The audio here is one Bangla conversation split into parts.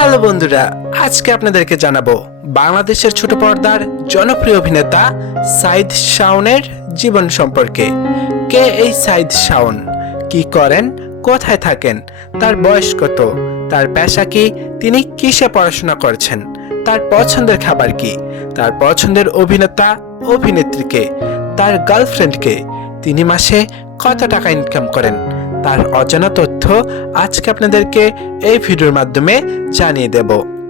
হ্যালো বন্ধুরা, আজকে আপনাদেরকে জানাব বাংলাদেশের ছোট পর্দার জনপ্রিয় অভিনেতা সাইদ শাওনের জীবন সম্পর্কে। কে এই সাইদ শাওন? কি করেন? কোথায় থাকেন? তার বয়স কত? তার পেশা কি? তিনি কিসে পড়াশোনা করছেন? তার পছন্দের খাবার কি? তার পছন্দের অভিনেতা অভিনেত্রীকে তার গার্লফ্রেন্ডকে তিনি মাসে কত টাকা ইনকাম করেন? তার অজানা তথ্য আজকে আপনাদেরকে এই ভিডিওর মাধ্যমে জানিয়ে দেব।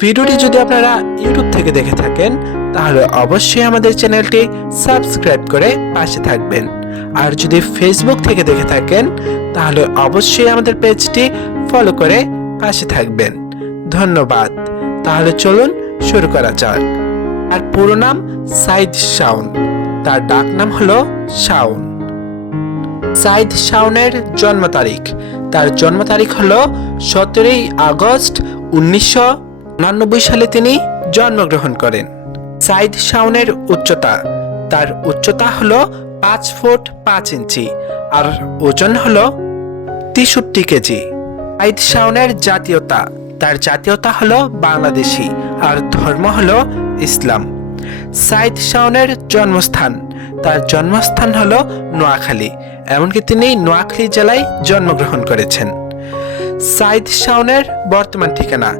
ভিডিওটি যদি আপনারা ইউটিউব থেকে দেখে থাকেন, তাহলে অবশ্যই আমাদের চ্যানেলটি সাবস্ক্রাইব করে পাশে থাকবেন। আর যদি ফেসবুক থেকে দেখে থাকেন, তাহলে অবশ্যই আমাদের পেজটি ফলো করে পাশে থাকবেন। ধন্যবাদ। তাহলে চলুন শুরু করা যাক। আর পুরো নাম সাইদ শাওন। তার ডাক নাম হলো শাওন। সাইদ শাওনের জন্ম তারিখ। তার জন্ম তারিখ হল সতেরোই আগস্ট উনিশশো সালে তিনি জন্মগ্রহণ করেন। সাইদ শাওনের উচ্চতা। তার উচ্চতা হল পাঁচ ফুট পাঁচ ইঞ্চি আর ওজন হল তেষট্টি কেজি। সাইদ শাওনের জাতীয়তা। তার জাতীয়তা হলো বাংলাদেশি আর ধর্ম হলো ইসলাম। সাইদ শাওনের জন্মস্থান। তার জন্মস্থান হলো নোয়াখালী, এমনকি তিনি নোয়াখালী জেলায় জন্মগ্রহণ করেছেন। সাইদ শাওনের বর্তমান ঠিকানা,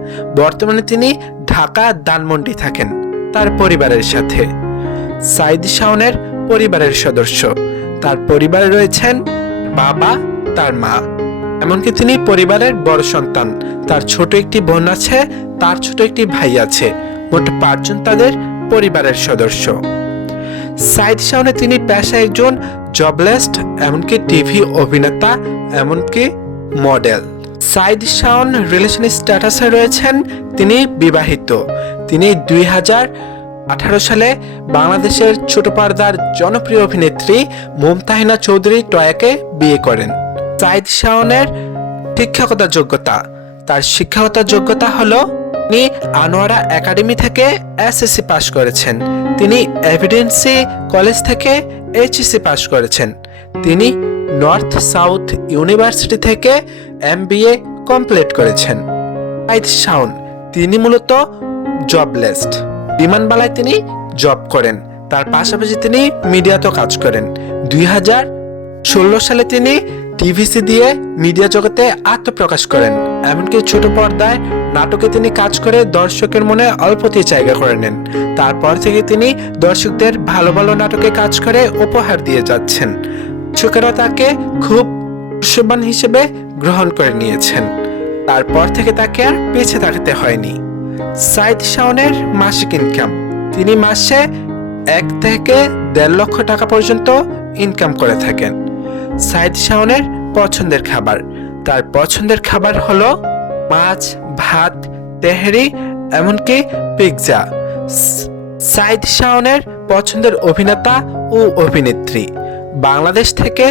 বর্তমানে তিনি ঢাকা ধানমন্ডি থাকেন, তার পরিবারের সাথে। সাইদ শাওনের পরিবারের সদস্য, তার পরিবারে রয়েছেন বাবা, তার মা। এমনকি তিনি পরিবারের বড় সন্তান, তার ছোট একটি বোন আছে, তার ছোট একটি ভাই আছে, মোট পাঁচজন তাদের পরিবারের সদস্য। সাইদ শাওনে তিনি পেশায় একজন জবলেস্ট এমনকি টিভি অভিনেতা, এমনকি মডেল সাইদ শাওন রিলেশন স্ট্যাটাসে রয়েছেন, তিনি বিবাহিত। তিনি দুই হাজার আঠারো সালে বাংলাদেশের ছোট পর্দার জনপ্রিয় অভিনেত্রী মুমতাহিনা চৌধুরী টয়াকে বিয়ে করেন। সাইদ শাওনের শিক্ষকতা যোগ্যতা। তার শিক্ষকতা যোগ্যতা হলো তিনি আনোয়ারা একাডেমি থেকে এসএসসি পাশ করেছেন। তিনি এভিডেন্সি কলেজ থেকে এইচএসসি পাশ করেছেন। তিনি নর্থ সাউথ ইউনিভার্সিটি থেকে এমবিএ কমপ্লিট করেছেন। সাইদ শাওন, তিনি মূলত জবলেসড। বিমানবালায় তিনি জব করেন। তার পাশাপাশি তিনি মিডিয়াতেও কাজ করেন। দুই হাজার ষোলো সালে তিনি টিভিসি দিয়ে মিডিয়া জগতে আত্মপ্রকাশ করেন। এমনকি ছোট পর্দায় নাটকে তিনি কাজ করে দর্শকের মনে অল্পতেই জায়গা করে নেন। তারপর থেকে তিনি দর্শকদের ভালো ভালো নাটকে কাজ করে উপহার দিয়ে যাচ্ছেন। দর্শকেরা তাকে খুব সম্মান হিসেবে গ্রহণ করে নিয়েছেন। তারপর থেকে তাকে আর পিছে তাকাতে হয়নি। সাইদ শাওনের মাসিক ইনকাম তিনি মাসে এক থেকে দেড় লক্ষ টাকা পর্যন্ত ইনকাম করে থাকেন। সাইদ শাওনের পছন্দের খাবার। তার পছন্দের খাবার হলো মাছ, ভাত, তেহরি, এমনকি পিৎজা। সাইদ শাওনের পছন্দের অভিনেতা ও অভিনেত্রী। বাংলাদেশ থেকে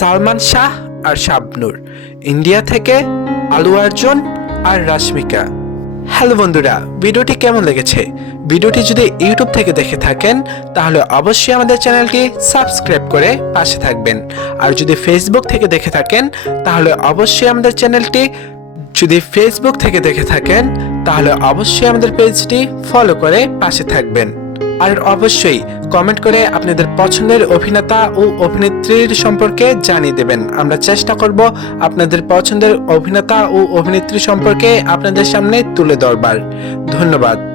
সালমান শাহ আর শাবনুর। ইন্ডিয়া থেকে আলু অর্জুন আর রাশমিকা। হ্যালো বন্ধুরা, ভিডিওটি কেমন লেগেছে? ভিডিওটি যদি ইউটিউব থেকে দেখে থাকেন, তাহলে অবশ্যই আমাদের চ্যানেলটি সাবস্ক্রাইব করে পাশে থাকবেন। আর যদি ফেসবুক থেকে দেখে থাকেন, তাহলে অবশ্যই আমাদের চ্যানেলটি যদি ফেসবুক থেকে দেখে থাকেন, তাহলে অবশ্যই আমাদের পেজটি ফলো করে পাশে থাকবেন। আর অবশ্যই কমেন্ট করে আপনাদের পছন্দের অভিনেতা ও অভিনেত্রীর সম্পর্কে জানিয়ে দেবেন। আমরা চেষ্টা করব আপনাদের পছন্দের অভিনেতা ও অভিনেত্রী সম্পর্কে আপনাদের সামনে তুলে ধরবার। ধন্যবাদ।